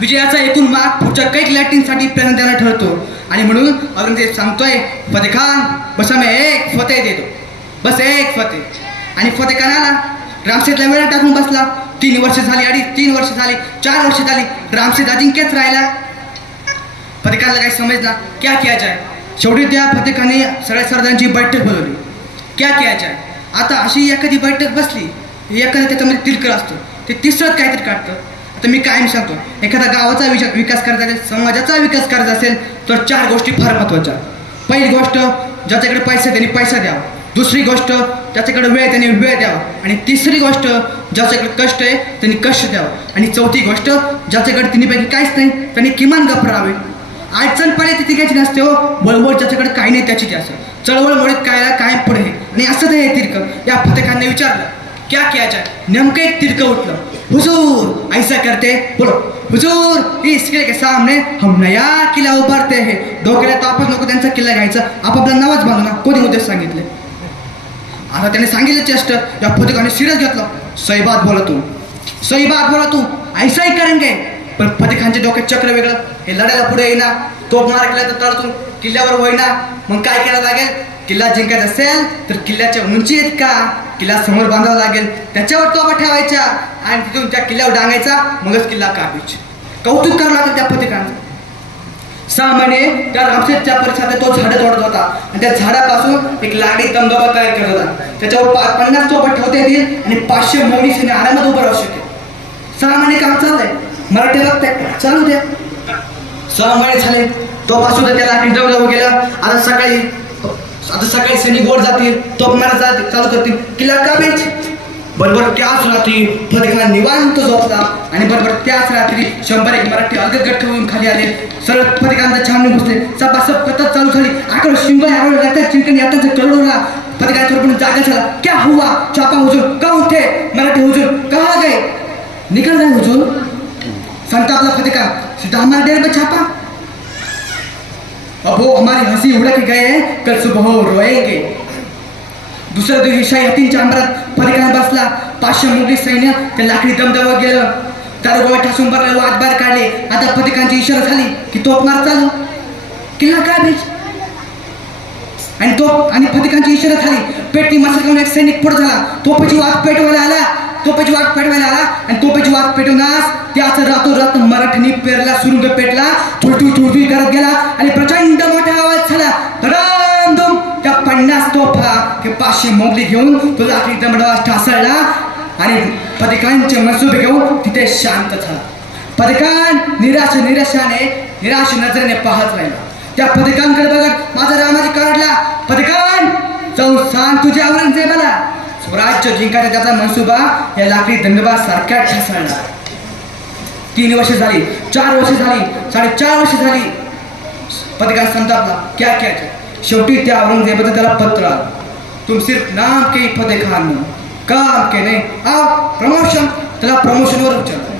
विजयाचा एकूण माग पुढच्या कैक लॅटिनसाठी प्रेरणा द्यायला ठरतो आणि म्हणून औरंगजेब सांगतोय, फतेह खान बस मैं एक फतेह देतो, बस एक फतेह. आणि फतेह खानाला रामसेतला वेळ टाकून बसला. 3 वर्ष झाली, 3 वर्ष झाली, 4 वर्ष झाली, रामसेत अजिंक्यच राहिला. फतेह खानला काही समजला क्या किया जाय. शेवटी त्या फतेह खानने सगळ्या सरदारांची बैठक बोलवली. क्या किया जाय. आता अशी एखादी बैठक बसली, एखाद्या त्याच्यामध्ये तिरकळ असतं, ते तिसरंच काहीतरी काढतं. आता मी कायम सांगतो, एखादा गावाचा विकास करायचा असेल, समाजाचा विकास करायचा असेल तर 4 गोष्टी फार महत्त्वाच्या. पहिली गोष्ट, ज्याच्याकडे पैसे त्यांनी पैसा द्यावा. दुसरी गोष्ट, ज्याच्याकडे वेळ त्यांनी वेळ द्यावा. आणि तिसरी गोष्ट, ज्याच्याकडे कष्ट आहे त्यांनी कष्ट द्यावं. आणि चौथी गोष्ट, ज्याच्याकडे तिन्हीपैकी काहीच नाही त्यांनी किमान गप्प राहावे. अडचण पडे ती घ्यायची नसते हो, वळवळ ज्याच्याकडे काही नाही त्याची ती असं. चळवळ मुळे कायम पुढे. आणि असं ते हे तिरकं या फतेह खानने विचारलं, क्या किया जाए. नेमकं एक तिरकं उठलं. हुजूर ऐसा करते, बोलो हुजूर इस किले के सामने हम नया किला उभारते हैं. डोक्याला तापच नको त्यांचा किल्ला घ्यायचा, आपापला नावच बांधू ना. कोणी उद्देश सांगितले. आता त्याने सांगितलं चेष्ट. या फतेह खानने सिरियस घेतलं. सही बात बोला तू, सही बात बोला तू, ऐसा ही करेंगे. पण फतेह खानच्या डोक्यात चक्र वेगळं. हे लढायला पुढे येईना, तोप मार केला तर तळतून किल्ल्यावर होईना. मग काय करावं लागेल. किल्ला जिंकायचा असेल तर किल्ल्याच्या उंची आहेत का, किल्ला समोर बांधावा लागेल, त्याच्यावर तोफा ठेवायच्या आणि तिथून त्या किल्ल्यावर डांगायचा, मगच किल्ला काढायचा. कौतुक करावं लागेल त्या फतेह खानचं. 6 महिने त्या रामसेतच्या परिसरात तो झाडं तोडत होता आणि त्या झाडापासून एक लाकडी दमदमा तयार करत होता. त्याच्यावर 50 तोफा ठेवता येतील आणि 500 मोहरी सैन्य आरामात उभं राहू शकेल. 6 महिने काम चाललंय. मराठी बघताय, चालू द्या. 6 महिने झाले, तोफा सुद्धा त्या लाकडी दमदमा गेला. आता सकाळी सैनिक गोड जातील, तोफ मारा चालू करतील, किल्ला काढायची. बरोबर त्याच रात्री फतेह खान निवांत झोपला आणि बरोबर त्याच रात्री 100 मराठी अलगट होऊन खाली आले. सरळ फतेह खानचा छान घुसले. सपासप कथक चालू झाली. आकड शिंग चिंकन याचा करोडोला. फतेह खान थोडं जागा झाला. क्या हुआ चापा हुजूर, कहाँ थे मराठी हुजूर, कहाँ गए. निकल गए हुजूर. संतापला फतेह खान. सीधा हमारे डेरे में छापा. अब वो हमारी हंसी उड़ा के गए हैं, कल सुबह हो रोएंगे. दुसऱ्या दिवशी शाही हत्तींच्या अंबरात फतेह खान बसला. 500 मोठी सैन्य त्या लाकडी दमदमावर गेलं. दारुगोळा ठासून भरला, वादबार काढले. आता फतेह खानची इशारा झाली की तोफ मार चालू, किल्ला काढायच. आणि फतेह खानची इशारा झाली. पेटणी मासा एक सैनिक पुढे झाला. तोफाची वाट पेटवायला आला. आणि तोफाची वाट पेटवण्यास त्याच रातोरात मराठीने पेरला सुरुंग पेटला. थुळथुळ करत गेला आणि प्रचंड मोठा आवाज झाला. धडाम. त्या 50 तोफा हे 500 मोगली घेऊन तो लाकडी दमडवा ठासळला आणि फतेह खानचे मनसुबे घेऊन तिथे शांत झाला. फतेह खान निराश नजरेने पाहत राहिला. त्या फतेह खानकडे बघत माझा रामाजी काढला. फतेह खान जाऊन सांग तुझ्या औरंगजेबाला, स्वराज्य जिंकायचा त्याचा मनसुबा या लाकडी दंडबा सारख्या ठासळला. 3 वर्ष झाली, 4 वर्ष झाली, 4.5 वर्ष झाली. फतेह खान संतापला. क्या क्या. शेवटी त्या औरंगजेबाचं त्याला पत्र आलं. तुम सिर्फ नाम के फतेह खान, काम के नाही. प्रमोशन. त्याला प्रमोशनवर विचारलं.